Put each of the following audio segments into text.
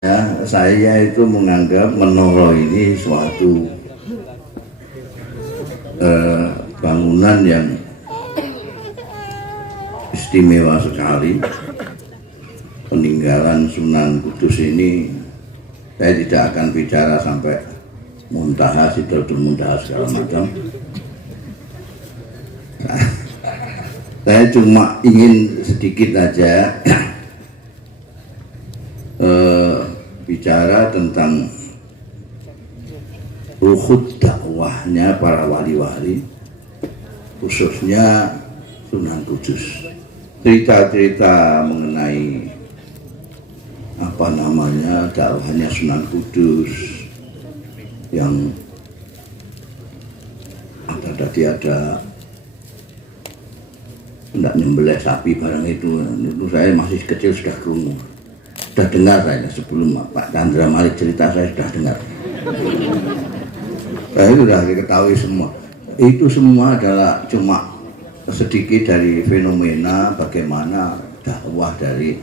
Ya, saya itu menganggap menara ini suatu bangunan yang istimewa sekali. Peninggalan Sunan Kudus ini saya tidak akan bicara sampai muntaha, sidratul muntaha segala macam. Saya cuma ingin sedikit aja bicara tentang ruhut dakwahnya para wali-wali, khususnya Sunan Kudus. Cerita-cerita mengenai dakwahnya Sunan Kudus yang ada hendak nyembelih sapi barang itu saya masih kecil sudah kerungu. Sudah dengar saya sebelum Pak Chandra Malik cerita, saya sudah dengar. Saya sudah diketahui semua. Itu semua adalah cuma sedikit dari fenomena bagaimana dakwah dari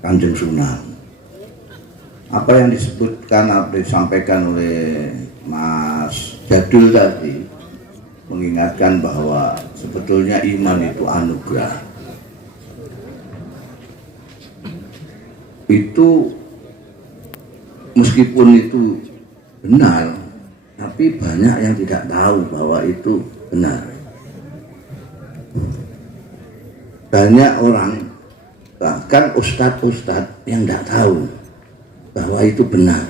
Kanjeng Sunan. Apa yang disebutkan, disampaikan oleh Mas Jadul tadi, mengingatkan bahwa sebetulnya iman itu anugerah. Itu meskipun itu benar, tapi banyak yang tidak tahu bahwa itu benar. Banyak orang, bahkan ustadz-ustadz yang tidak tahu bahwa itu benar,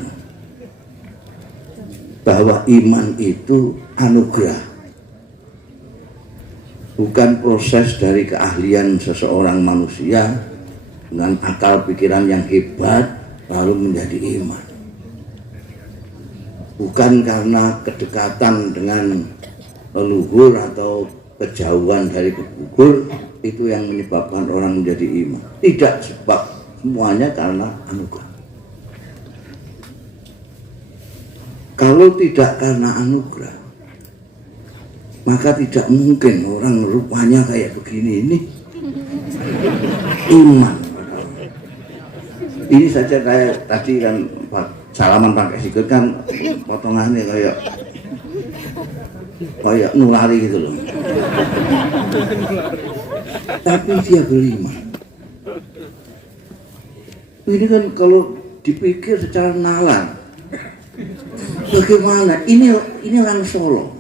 bahwa iman itu anugerah, bukan proses dari keahlian seseorang manusia dengan akal pikiran yang hebat lalu menjadi iman. Bukan karena kedekatan dengan leluhur atau kejauhan dari leluhur itu yang menyebabkan orang menjadi iman. Tidak, sebab semuanya karena anugerah. Kalau tidak karena anugerah, maka tidak mungkin orang rupanya kayak begini ini iman. Ini saja kayak tadi kan salaman pakai sikut kan potongannya kayak nulari gitu loh. Tapi dia beriman. Ini kan kalau dipikir secara nalar, bagaimana? Ini orang Solo.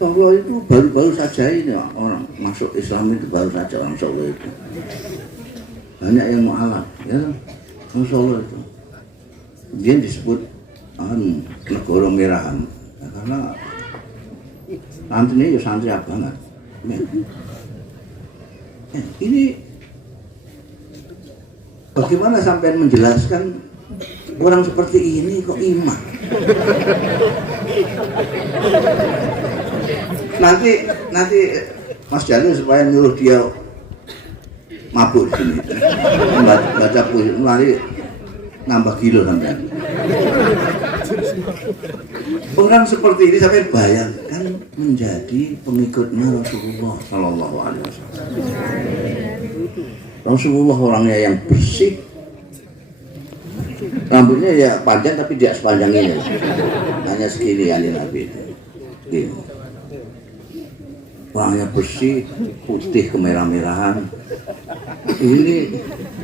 Solo itu baru-baru saja ini orang masuk Islam itu baru saja orang Solo itu. Banyak yang mu'alaf, ya, orang Solo itu. Dia disebut negara merahan, ya, karena santrinya ya santri abangan. Ya, ini bagaimana sampai menjelaskan orang seperti ini kok iman? Nanti Mas Jalil supaya nyuruh dia mabuk di sini, baca puisi, mari nambah kilo sampai. Orang seperti ini sampai bayangkan menjadi pengikutnya Rasulullah Sallallahu Alaihi Wasallam. Rasulullah orangnya yang bersih, rambutnya ya panjang tapi tidak sepanjang ini, hanya segini ya Nabi itu. Gini. Orangnya bersih, putih kemerah-merahan. Ini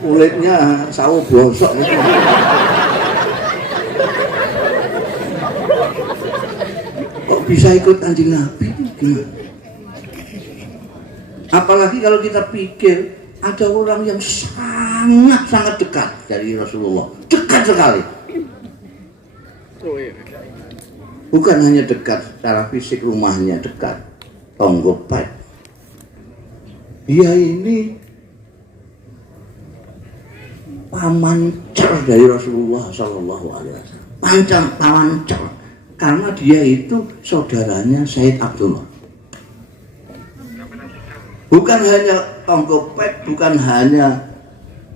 kulitnya sawo blosok. Kok bisa ikut Kanjeng Nabi? Gimana? Apalagi kalau kita pikir ada orang yang sangat dekat dari Rasulullah, dekat sekali. Bukan hanya dekat secara fisik, rumahnya dekat, tonggopet. Dia ini pamancer dari Rasulullah Sallallahu Alaihi Wasallam. Pamancer, karena dia itu saudaranya Said Abdullah. Bukan hanya tonggopet, bukan hanya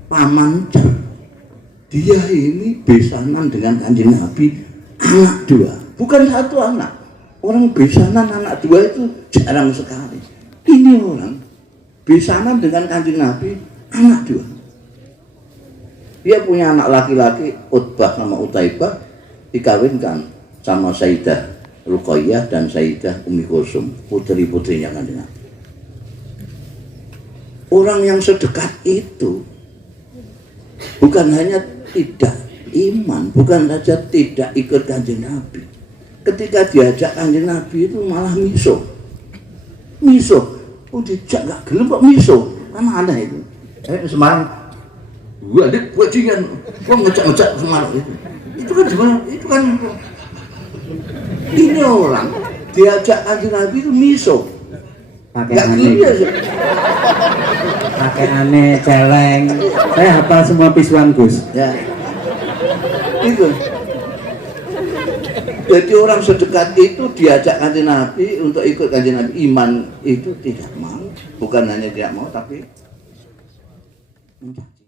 pamancer. Dia ini besanan dengan Kanjeng Nabi, anak dua, bukan satu anak. Orang besanan anak dua itu jarang sekali. Ini orang besanan dengan Kanjeng Nabi anak dua. Dia punya anak laki-laki Utbah sama Utaibah, dikawinkan sama Sayyidah Ruqayyah dan Sayyidah Ummi Kulsum, putri-putrinya Kanjeng Nabi. Orang yang sedekat itu bukan hanya tidak iman, bukan saja tidak ikut Kanjeng Nabi. Ketika diajak Kanjeng Nabi itu malah miso. Oh dijak gak gelem kok miso, kan aneh itu. Semarang, gua adik bajingan, gua ngejak Semarang itu. Itu kan gimana? Itu kan ini orang diajak Kanjeng Nabi itu miso. Pakai aneh, celeng. Saya hafal semua pisuan Gus. Ya, itu. Jadi orang sedekat itu diajak Kanjeng Nabi untuk ikut Kanjeng Nabi, iman itu tidak mau, bukan hanya tidak mau tapi mencaci.